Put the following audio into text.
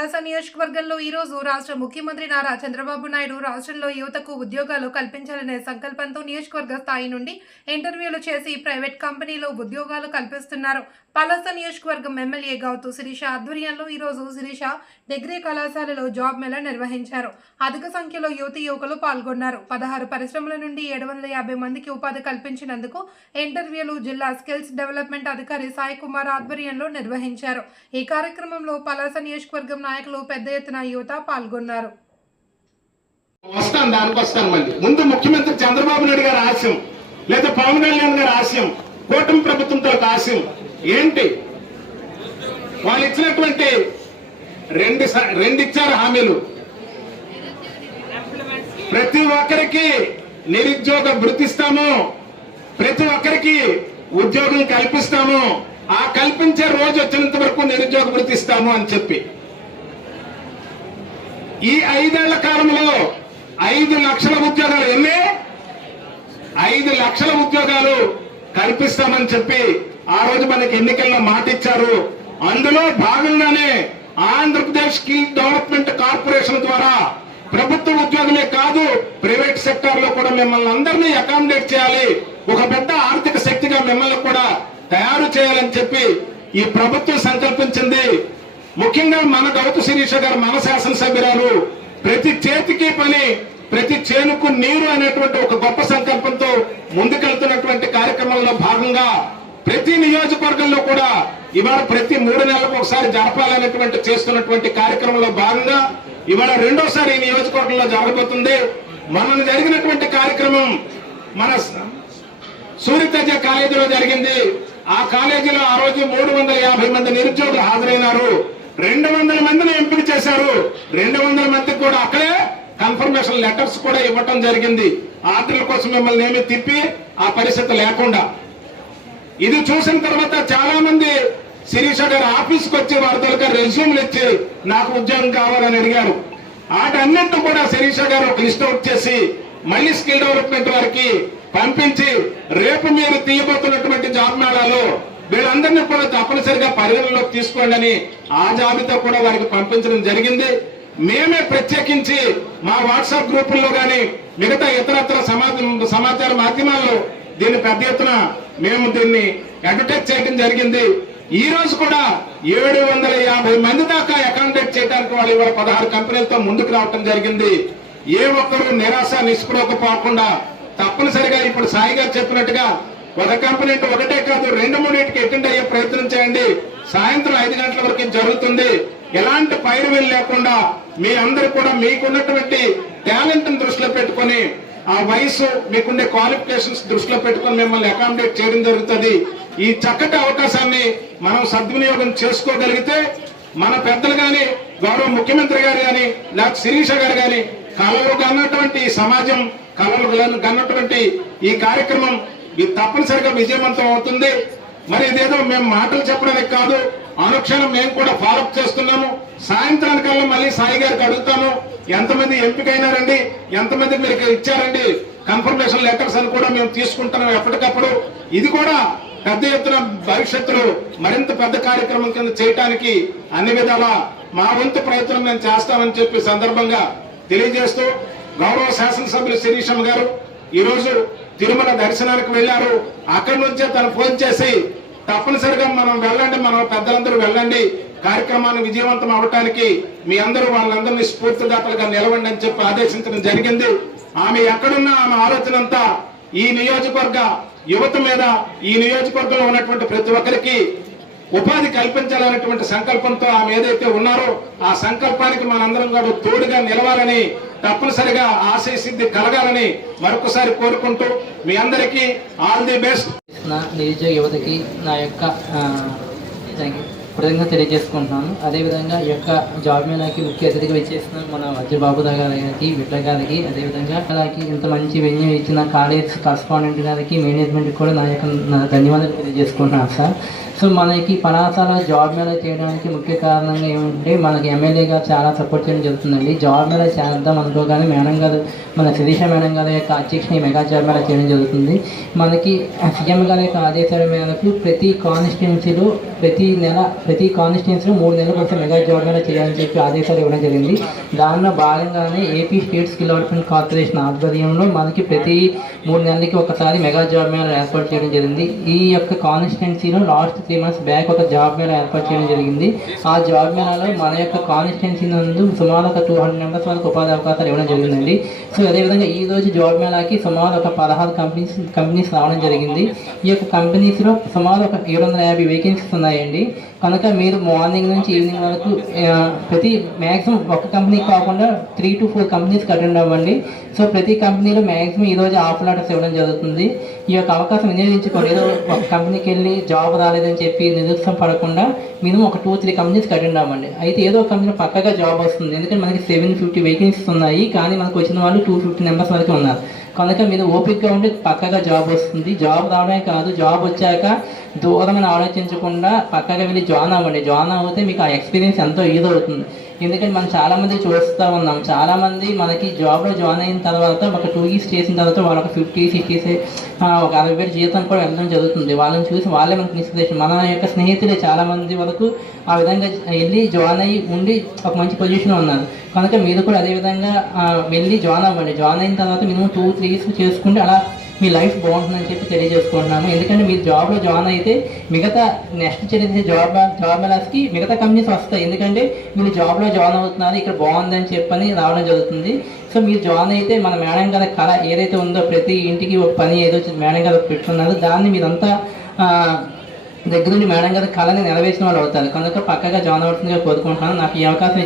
పలాస నియోజకవర్గంలో ఈ రోజు రాష్ట్ర ముఖ్యమంత్రి నారా చంద్రబాబు నాయుడు రాష్ట్రంలో యువతకు ఉద్యోగాలు కల్పించాలనే సంకల్పంతో నియోజకవర్గ స్థాయి నుండి ఇంటర్వ్యూలు చేసి ప్రైవేట్ కంపెనీలో ఉద్యోగాలు కల్పిస్తున్నారు. పలాస నియోజకవర్గం ఎమ్మెల్యే గౌతు శిరీష ఆధ్వర్యంలో ఈ రోజు శిరీష డిగ్రీ కళాశాలలో జాబ్ మేళా నిర్వహించారు. అధిక సంఖ్యలో యువతీ యువకులు పాల్గొన్నారు. 16 పరిశ్రమల నుండి 750 మందికి ఉపాధి కల్పించినందుకు ఇంటర్వ్యూలు జిల్లా స్కిల్స్ డెవలప్మెంట్ అధికారి సాయి కుమార్ ఆధ్వర్యంలో నిర్వహించారు. ఈ కార్యక్రమంలో పలాస నియోజకవర్గం నాయకులు పెద్ద ఎత్తున యువత పాల్గొన్నారు. ముందు ముఖ్యమంత్రి చంద్రబాబు నాయుడు గారి ఆశయం లేదా పవన్ కళ్యాణ్ గారి ఆశయం కూటమి ప్రభుత్వంతో ఆశయం ఏంటి? వాళ్ళు ఇచ్చినటువంటి రెండు ఇచ్చారు హామీలు. ప్రతి ఒక్కరికి నిరుద్యోగ భృతిస్తాము, ప్రతి ఒక్కరికి ఉద్యోగం కల్పిస్తాము, ఆ కల్పించే రోజు వచ్చినంత వరకు నిరుద్యోగ భృతిస్తాము అని చెప్పి ఈ 5 ఏళ్ల కాలంలో 5 లక్షల ఉద్యోగాలు 5 లక్షల ఉద్యోగాలు కల్పిస్తామని చెప్పి ఆ రోజు మనకి ఎన్నికల్లో మాట ఇచ్చారు. అందులో భాగంగానే ఆంధ్రప్రదేశ్ స్కిల్ డెవలప్మెంట్ కార్పొరేషన్ ద్వారా ప్రభుత్వ ఉద్యోగమే కాదు ప్రైవేట్ సెక్టార్ లో కూడా మిమ్మల్ని అందరినీ అకామిడేట్ చేయాలి, ఒక పెద్ద ఆర్థిక శక్తిగా మిమ్మల్ని కూడా తయారు చేయాలని చెప్పి ఈ ప్రభుత్వం సంకల్పించింది. ముఖ్యంగా మన గౌతు శిరీష గారు మన శాసనసభ్యురాలు ప్రతి చేతికి పని ప్రతి చేనుకు నీరు అనేటువంటి ఒక గొప్ప సంకల్పంతో ముందుకెళ్తున్నటువంటి కార్యక్రమంలో భాగంగా ప్రతి నియోజకవర్గంలో కూడా ఇవాళ ప్రతి 3 నెలలకు ఒకసారి జరపాలనేటువంటి చేస్తున్నటువంటి కార్యక్రమంలో భాగంగా ఇవాళ రెండోసారి ఈ నియోజకవర్గంలో జరగబోతుంది. మొన్న జరిగినటువంటి కార్యక్రమం మన సూర్యతేజ కాలేజీలో జరిగింది. ఆ కాలేజీలో ఆ రోజు 350 మంది నిరుద్యోగులు హాజరైనారు. 200 మందిని ఎంపిక చేశారు. 200 మందికి కూడా అక్కడే కన్ఫర్మేషన్ లెటర్స్ కూడా ఇవ్వటం జరిగింది. ఆర్డర్ల కోసం మిమ్మల్ని ఏమి తిప్పి ఆ పరిస్థితి లేకుండా. ఇది చూసిన తర్వాత చాలా మంది శిరీష గారు ఆఫీస్కి వచ్చి వారితో రెజ్యూమ్లు ఇచ్చి నాకు ఉద్యోగం కావాలని అడిగారు. వాటన్నింటినీ కూడా శిరీష గారు ఒక లిస్ట్ అవుట్ చేసి మళ్ళీ స్కిల్ డెవలప్మెంట్ వారికి పంపించి రేపు మీరు తీయబోతున్నటువంటి జాబ్ మేళాలో వీళ్ళందరినీ కూడా తప్పనిసరిగా పరిగణలోకి తీసుకోండి అని ఆ జాబితా కూడా వారికి పంపించడం జరిగింది. మేమే ప్రత్యేకించి మా వాట్సాప్ గ్రూపుల్లో గాని మిగతా ఇతరత్ర సమాచార మాధ్యమాల్లో దీన్ని పెద్ద ఎత్తున మేము దీన్ని అడ్వర్టైజ్ చేయడం జరిగింది. ఈ రోజు కూడా 750 మంది దాకా అకామిడేట్ చేయడానికి వాళ్ళు ఇవాళ 16 కంపెనీలతో ముందుకు రావడం జరిగింది. ఏ ఒక్కరు నిరాశ నిస్పృహకపోకుండా తప్పనిసరిగా ఇప్పుడు సాయి గారు చెప్పినట్టుగా ఒక కంపెనీ ఒకటే కాదు 2-3 అటెండ్ అయ్యే ప్రయత్నం చేయండి. సాయంత్రం 5 గంటల వరకు జరుగుతుంది. ఎలాంటి పైరువేలు లేకుండా మీ అందరూ కూడా మీకున్నటువంటి టాలెంట్ దృష్టిలో పెట్టుకుని ఆ వయసు మీకుండే క్వాలిఫికేషన్స్ దృష్టిలో పెట్టుకుని మిమ్మల్ని అకామిడేట్ చేయడం జరుగుతుంది. ఈ చక్కటి అవకాశాన్ని మనం సద్వినియోగం చేసుకోగలిగితే మన పెద్దలు గాని గౌరవ ముఖ్యమంత్రి గారు గాని లేకపోతే శిరీష గారు గాని కలలు కన్నటువంటి సమాజం కలలు కన్నటువంటి ఈ కార్యక్రమం ఇది తప్పనిసరిగా విజయవంతం అవుతుంది. మరి ఇదేదో మేము మాటలు చెప్పడానికి కాదు, అనుక్షణం మేము కూడా ఫాలోఅప్ చేస్తున్నాము. సాయంత్రానికల్లా మళ్ళీ సాయి గారికి అడుగుతాము ఎంతమంది ఎంపికైనారండి, ఎంతమంది మీరు ఇచ్చారండి కన్ఫర్మేషన్ లెటర్స్ అని కూడా మేము తీసుకుంటున్నాం ఎప్పటికప్పుడు. ఇది కూడా పెద్ద ఎత్తున భవిష్యత్తులో మరింత పెద్ద కార్యక్రమం కింద చేయడానికి అన్ని విధాల మా వంతు ప్రయత్నం మేము చేస్తామని చెప్పి సందర్భంగా తెలియజేస్తూ గౌరవ శాసనసభ్యులు శిరీషమ్మ గారు ఈ రోజు తిరుమల దర్శనానికి వెళ్లారు. అక్కడి నుంచే తను ఫోన్ చేసి తప్పనిసరిగా మనం వెళ్ళండి, మనం పెద్దలందరూ వెళ్ళండి, కార్యక్రమాన్ని విజయవంతం అవడానికి మీ అందరూ వాళ్ళందరినీ స్ఫూర్తిదాతలుగా నిలవండి అని చెప్పి ఆదేశించడం జరిగింది. ఆమె ఎక్కడున్నా ఆమె ఆలోచన అంతా ఈ నియోజకవర్గ యువత మీద, ఈ నియోజకవర్గంలో ఉన్నటువంటి ప్రతి ఒక్కరికి ఉపాధి కల్పించాలనేటువంటి సంకల్పంతో ఆమె ఏదైతే ఉన్నారో ఆ సంకల్పానికి మనందరం కూడా తోడుగా నిలవాలని, తప్పనిసరిగా ఆశయ సిద్ధి కలగాలని మరొకసారి కోరుకుంటూ మీ అందరికీ ఆల్ ది బెస్ట్. నిరుద్యోగ యువతకి నా యొక్క కృతజ్ఞత తెలియజేసుకుంటున్నాను. అదేవిధంగా ఈ యొక్క జాబ్ మేళాకి ముఖ్య అతిథిగా ఇచ్చేసిన మన వజ్రబాబు గారికి, విట్ల గారికి, అదేవిధంగా అలాగే ఇంత మంచి వెన్యూ ఇచ్చిన కాలేజ్ కరస్పాండెంట్ గారికి, మేనేజ్మెంట్కి కూడా నా యొక్క ధన్యవాదాలు తెలియజేసుకుంటున్నాను సార్. సో మనకి పలాసలో జాబ్ మేళా చేయడానికి ముఖ్య కారణంగా ఏమంటే మనకి ఎమ్మెల్యే గారు చాలా సపోర్ట్ చేయడం జరుగుతుందండి. జాబ్ మేళా చేద్దాం అనుకోగానే మేడం గారు, మన శిరీష మేడం గారి యొక్క అధ్యక్షుని మెగా జాబ్ మేళా చేయడం జరుగుతుంది. మనకి సీఎం గారి యొక్క ఆదేశాల మేరకు ప్రతి కాన్స్టిట్యున్సీలో ప్రతి నెల ప్రతి కాన్స్టిట్యున్సీలో 3 నెలలకు ఒకసారి మెగా జాబ్ మేళా చేయాలని చెప్పి ఆదేశాలు ఇవ్వడం జరిగింది. దానిలో భాగంగానే AP state skill development corporation ఆధ్వర్యంలో మనకి ప్రతి 3 నెలలకి ఒకసారి మెగా జాబ్ మేళా ఏర్పాటు చేయడం జరిగింది. ఈ యొక్క కాన్స్టిట్యున్సీలో లాస్ట్ 3 months బ్యాక్ ఒక జాబ్ మేళా ఏర్పాటు చేయడం జరిగింది. ఆ జాబ్ మేళాలో మన యొక్క కాన్స్టిట్యున్సీ నందు సుమారు ఒక 200 members వరకు ఉపాధి అవకాశాలు ఇవ్వడం జరిగిందండి. సో అదేవిధంగా ఈ రోజు జాబ్ మేళాకి సుమారు ఒక 16 కంపెనీస్ రావడం జరిగింది. ఈ యొక్క కంపెనీస్లో సుమారు ఒక 750 వేకెన్సీస్ ఉన్నాయండి. కనుక మీరు మార్నింగ్ నుంచి ఈవినింగ్ వరకు ప్రతి మ్యాక్సిమం ఒక కంపెనీ కాకుండా 3 to 4 కంపెనీస్కి అటెండ్ అవ్వండి. సో ప్రతి కంపెనీలో మ్యాక్సిమం ఈరోజు ఆఫర్ లెటర్స్ ఇవ్వడం జరుగుతుంది. ఈ యొక్క అవకాశం వినియోగించుకోండి. ఏదో ఒక కంపెనీకి వెళ్ళి జాబ్ రాలేదని చెప్పి నిరుత్సాహం పడకుండా మినిమం ఒక 2-3 కంపెనీస్కి అటెండ్ అవ్వండి. అయితే ఏదో ఒక కంపెనీ పక్కగా జాబ్ వస్తుంది. ఎందుకంటే మనకి 750 వేకెన్సీస్ ఉన్నాయి, కానీ మనకు వచ్చిన వాళ్ళు 250 members వరకు ఉన్నారు. కనుక మీరు ఓపికగా ఉంటే పక్కగా జాబ్ వస్తుంది. జాబ్ రావడమే కాదు, జాబ్ వచ్చాక దూరమని ఆలోచించకుండా పక్కగా వెళ్ళి జాయిన్ అవ్వండి. జాయిన్ అవుతే మీకు ఆ ఎక్స్పీరియన్స్ ఎంతో యూజ్ అవుతుంది. ఎందుకంటే మనం చాలామంది చూస్తూ ఉన్నాం, చాలామంది మనకి జాబ్లో జాయిన్ అయిన తర్వాత ఒక 2 years చేసిన తర్వాత వాళ్ళకి 50-60 ఒక 60,000 జీతం కూడా వెళ్ళడం జరుగుతుంది. వాళ్ళని చూసి వాళ్ళే మనకి ఇన్స్పిరేషన్. మన యొక్క స్నేహితులే చాలామంది వరకు ఆ విధంగా వెళ్ళి జాయిన్ అయ్యి ఉండి ఒక మంచి పొజిషన్ ఉన్నారు. కనుక మీరు కూడా అదేవిధంగా వెళ్ళి జాయిన్ అవ్వండి. జాయిన్ అయిన తర్వాత మినిమం 2-3 years చేసుకుంటే అలా మీ లైఫ్ బాగుంటుందని చెప్పి తెలియజేసుకుంటున్నాము. ఎందుకంటే మీరు జాబ్లో జాయిన్ అయితే మిగతా నెక్స్ట్ చేసే జాబ్ మేళాస్కి మిగతా కంపెనీస్ వస్తాయి. ఎందుకంటే మీరు జాబ్లో జాయిన్ అవుతున్నారు, ఇక్కడ బాగుందని చెప్పని రావడం జరుగుతుంది. సో మీరు జాయిన్ అయితే మన మేడం గారి కళ ఏదైతే ఉందో, ప్రతి ఇంటికి ఒక పని ఏదో మేడం గారు పెట్టుకున్నారు, దాన్ని మీరంతా దగ్గరుండి మేడం గారి కళని నెరవేర్చిన వాళ్ళు అవుతారు. కనుక పక్కగా జాయిన్ అవుతుందిగా కోరుకుంటున్నాను. నాకు ఈ అవకాశం